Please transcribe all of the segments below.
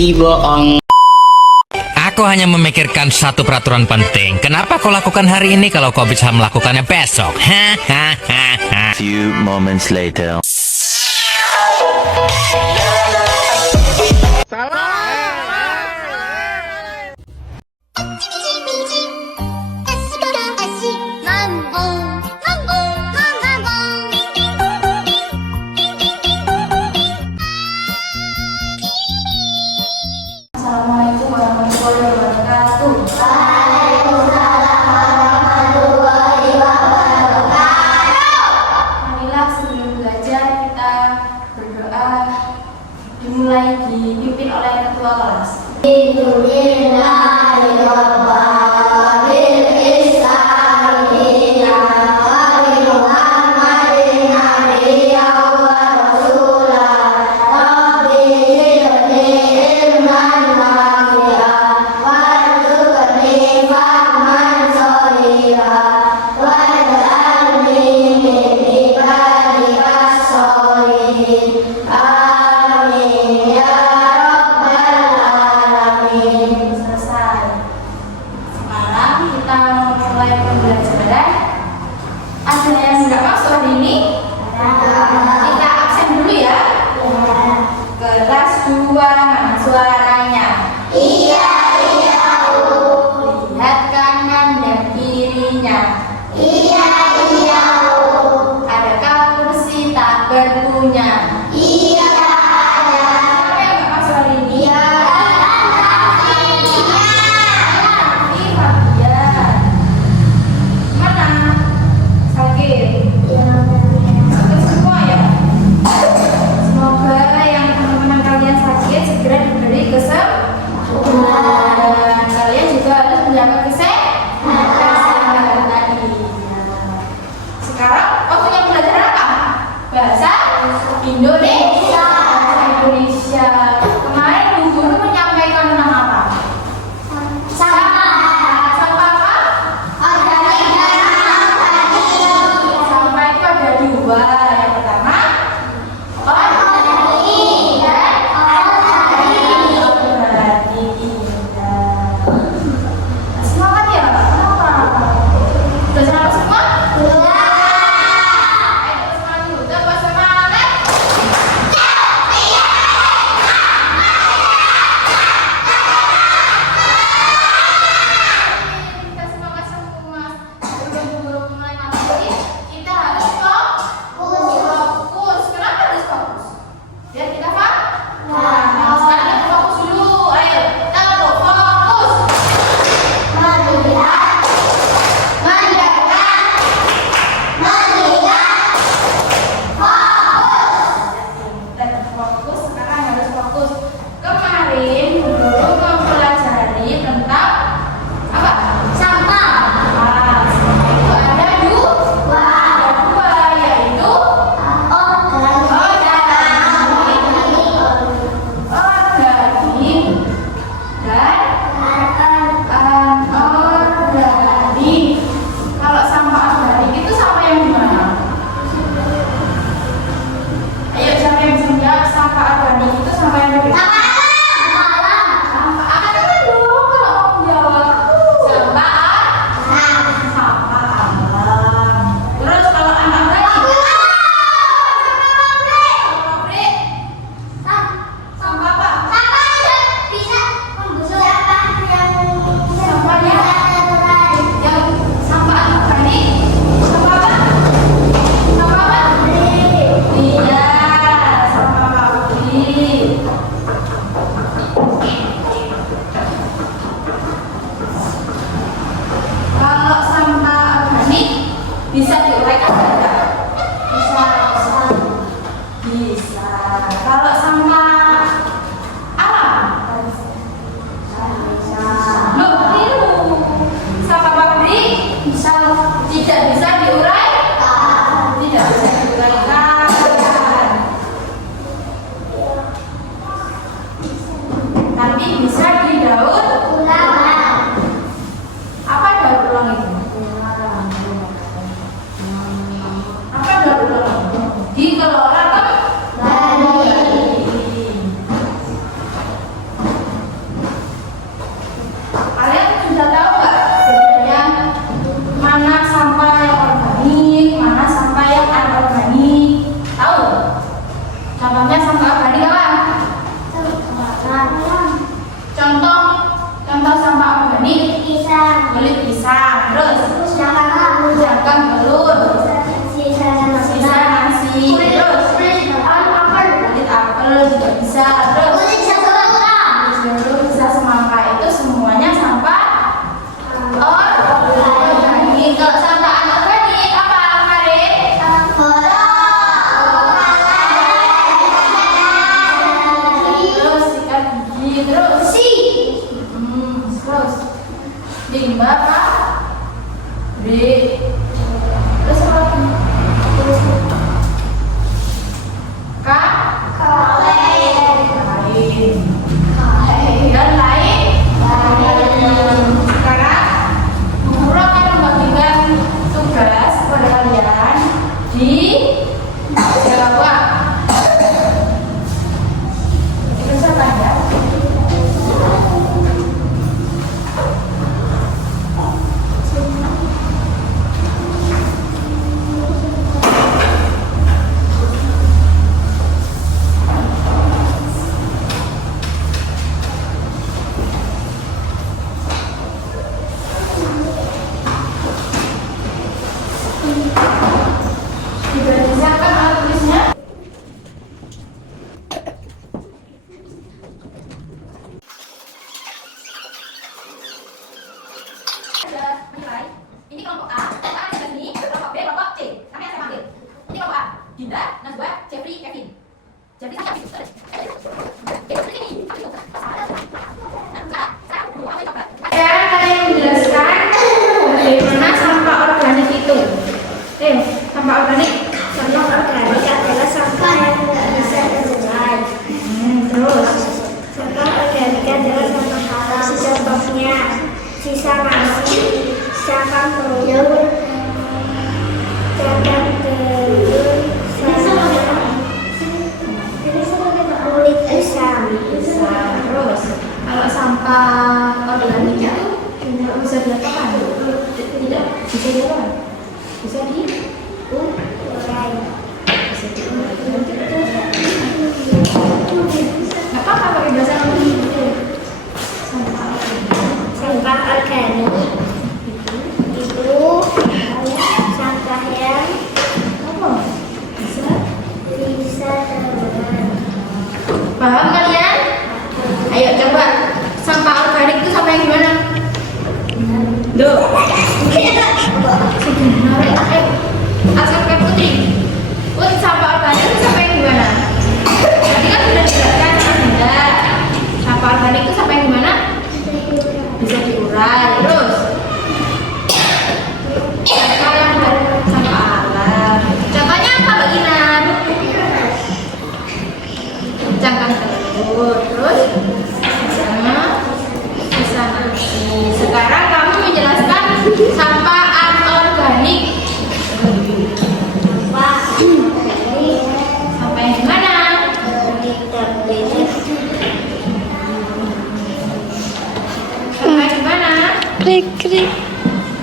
bohong. Aku hanya memikirkan satu peraturan penting. Kenapa kau lakukan hari ini kalau kau bisa melakukannya besok? Few moments later. Assalamualaikum warahmatullahi wabarakatuh. Marilah sebelum belajar kita berdoa, dimulai dipimpin oleh ketua kelas. Selesai. Sekarang kita mulai pembelajaran. Ada yang nggak masuk hari ini? Kita absen dulu ya. Kelas 2, mana suaranya? Lihat kanan dan kirinya. Adakah kursi tak berpunya? Siapa yang nggak masuk hari ini? Ini Fabian. Mana? Sakit? Sakit semua ya? Semoga yang teman-teman kalian sakit segera diberi kesembuhan. Kalian juga harus menjaga kesehatan tadi. Sekarang waktunya belajar apa? Bahasa Indonesia. Indonesia. Kemarin Bu Guru menyampaikan tentang apa? Sama apa? Sama itu ada dua. Yang pertama berarti indah. Semangat ya? Kenapa? Udah semangat semua? Ayo semangat dulu. Tambah semangat. Kita semangat semua. Sebelum guru mulai materi, kita harus fokus. Kenapa harus fokus? Biar kita paham. Nah, sekarang kita fokus dulu. Ayo, kita fokus. Dan fokus, sekarang harus fokus. Kemarin guru mempelajari tentang apa? Sampah. Itu ada dua, yaitu Contohnya sampah organik apa? Contoh sampah organik kulit pisang, terus jangkang belur, sisa nasi, terus kulit apel juga bisa, terus sisa semangka, itu semuanya sampah organik. Kalau sampah anorganik apa, Karin? Terus sikat gigi, terus limbah apa? B. Terus apa lagi? Lain. Dan lain. Sekarang guru akan membagikan tugas kepada kalian di Jawa. Itu siapa ya? Siapkan alat tulisnya. Menilai. Ini kelompok A. Kita di sini, kelompok B, kelompok C. Kami yang saya panggil. Ini kelompok A. Dinda, Najwa, Jeffrey, Kevin. Jeffrey sama Kevin. Sekarang kalian menjelaskan bagaimana sampah organik itu. Sampah organik. Sampah organik adalah sampah yang tidak bisa terurai. Terus Sampah organik adalah sampah halal. Contohnya sisa nasi, cangkang telur, kulit pisang. Terus kalau sampah organik itu bisa diapakan? Tidak bisa diapakan? Bisa Urai. nggak apa-apa pakai bahasa Indonesia. Sampah organik itu sampah yang Apa? Bisa? bisa terurai. Paham kalian? Ayo coba sampah organik itu sampah yang gimana? Duh. Asalkan Putri. Putri, sampah organik itu sampah yang gimana? Tadi kan sudah dijelaskan sama Bunda. Sampah organik itu sampah yang gimana? Bisa diurai. Terus sampah yang sampah alam. Contohnya apa, Mbak Ginar? Cangkang telur. Terus sama sisa nasi. Sekarang kamu menjelaskan sampah anorganik. Sampah yang gimana? Sampah yang gimana? Krik krik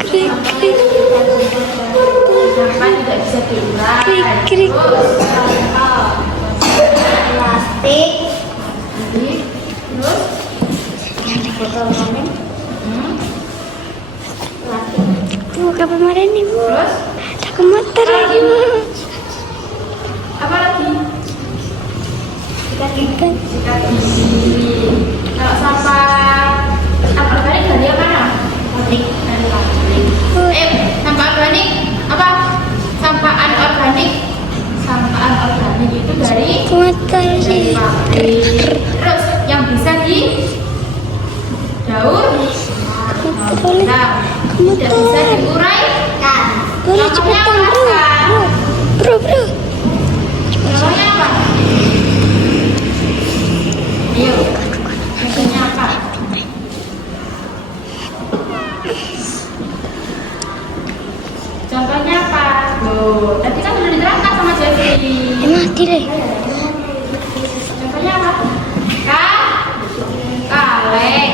krik krik Sampah tidak bisa diurai. krik krik. Terus Plastik, terus botol minum, hmm, plastik. Tuh kemarin ibu, terus aku motor lagi bu. apa lagi? Sikat gigi. Sikat gigi. Kalau sampah anorganik dari yang mana? Pabrik. Dari pabrik. Sampah organik apa? Sampah anorganik. Sampah anorganik itu dari Motor sih. pabrik. Terus yang bisa di daur Boleh, tidak bisa diurai. boleh cepetan bro, bro. Contohnya apa? Ayo, contohnya apa? Contohnya apa? Tuh, tadi kan sudah diterangkan sama Jeffrey. Mati deh. Contohnya apa? Kaleng,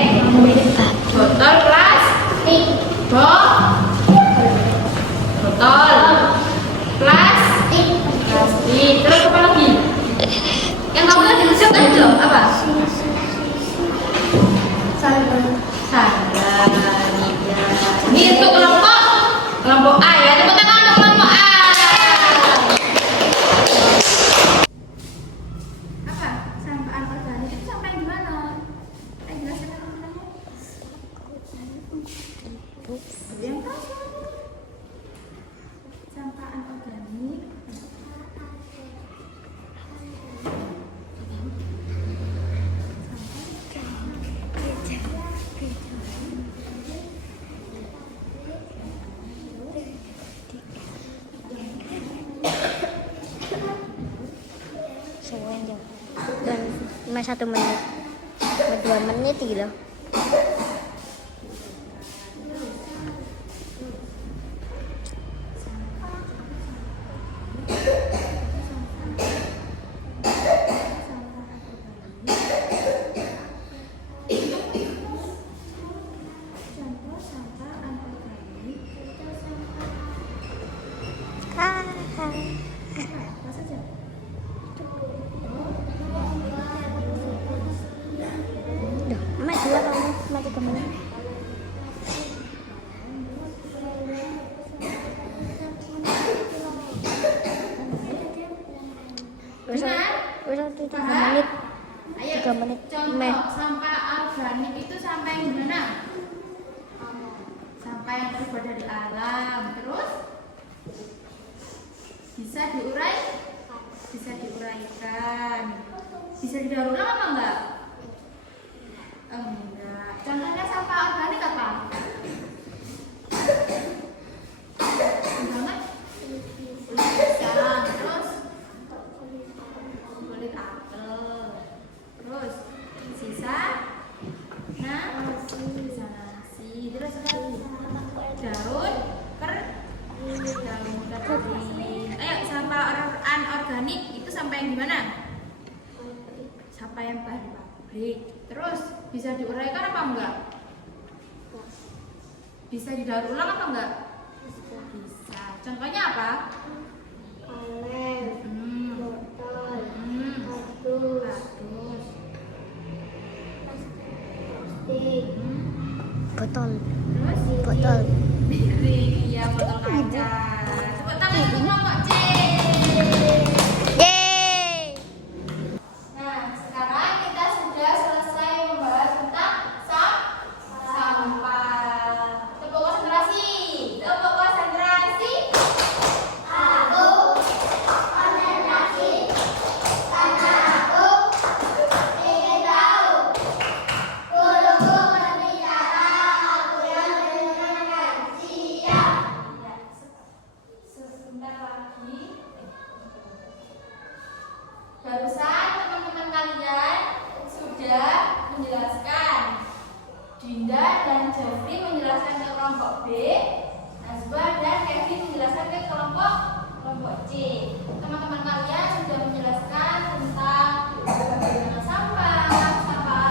botol plastik, botol plastik, terus apa lagi? Yang kamu tadi ucapkan itu apa? Sandal. Sandal. Ini untuk kelompok A ya. Tepuk tangan untuk kelompok A. Apa? Sampah anorganik itu sampah yang gimana? Jelasin teman-temannya. Yang tahu. Sampah anorganik. Semuanya. Dan cuma 1 menit. 2 menit gitu. Contoh sampah anorganik. Apa saja? Duh, Mak 2 kamu, Mak 3 menit. Wes 3 menit. Ayo. 3 menit. Contoh sampah organik itu sampah yang gimana? Sampah yang terbuat dari alam. Terus bisa diurai? Bisa diuraikan. Bisa didaur ulang apa enggak? Enggak. Contohnya sampah organik apa? Banget. Kulit pisang. Terus kulit apel. Terus sisa sisa nasi. Terus apa lagi? Daun kering. Ayo, sampah anorganik itu sampah yang gimana? Sampah yang bahan pabrik. Terus bisa diuraikan apa enggak? Bisa didaur ulang apa enggak? Bisa. Contohnya apa? Kaleng, botol, kardus, plastik, botol, Terus piring, iya botol kaca. Tepuk tangan untuk kelompok C. Yeay. Nah, sekarang kita sudah selesai membahas tentang sampah. Tepuk konsentrasi. Tepuk konsentrasi. Aku konsentrasi. Karena aku ingin tahu. Guruku berbicara, aku yang mendengarkan. Siap. Sebentar lagi. Barusan teman-teman kalian sudah menjelaskan. Dinda dan Jeffrey menjelaskan ke kelompok B, Nazwa dan Kevin menjelaskan ke kelompok C. Teman-teman kalian sudah menjelaskan tentang bagaimana sampah apa,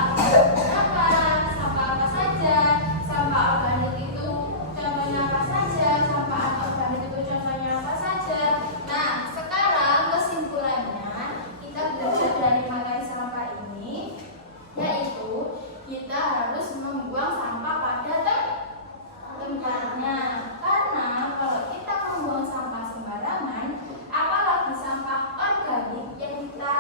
sampah apa saja, sampah organik itu contohnya apa saja, sampah anorganik itu contohnya apa saja. Nah, sekarang kesimpulannya kita belajar dari materi sampah ini, yaitu kita harus membuang sampah pada tempatnya. Karena kalau kita membuang sampah sembarangan, apalagi sampah organik yang kita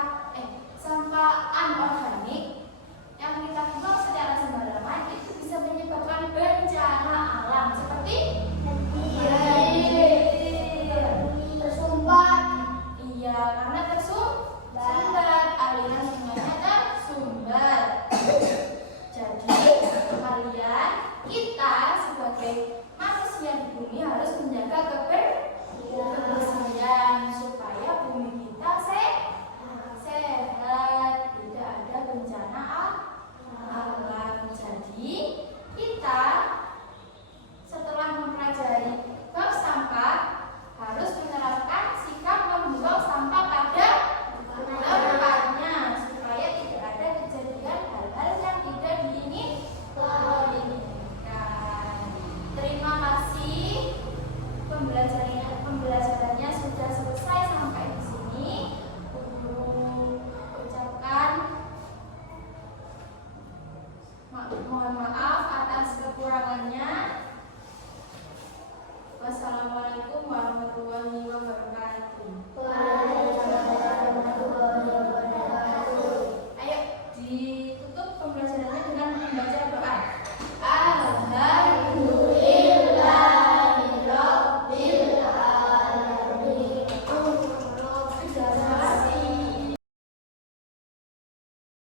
Wassalamualaikum warahmatullahi wabarakatuh. Ayo di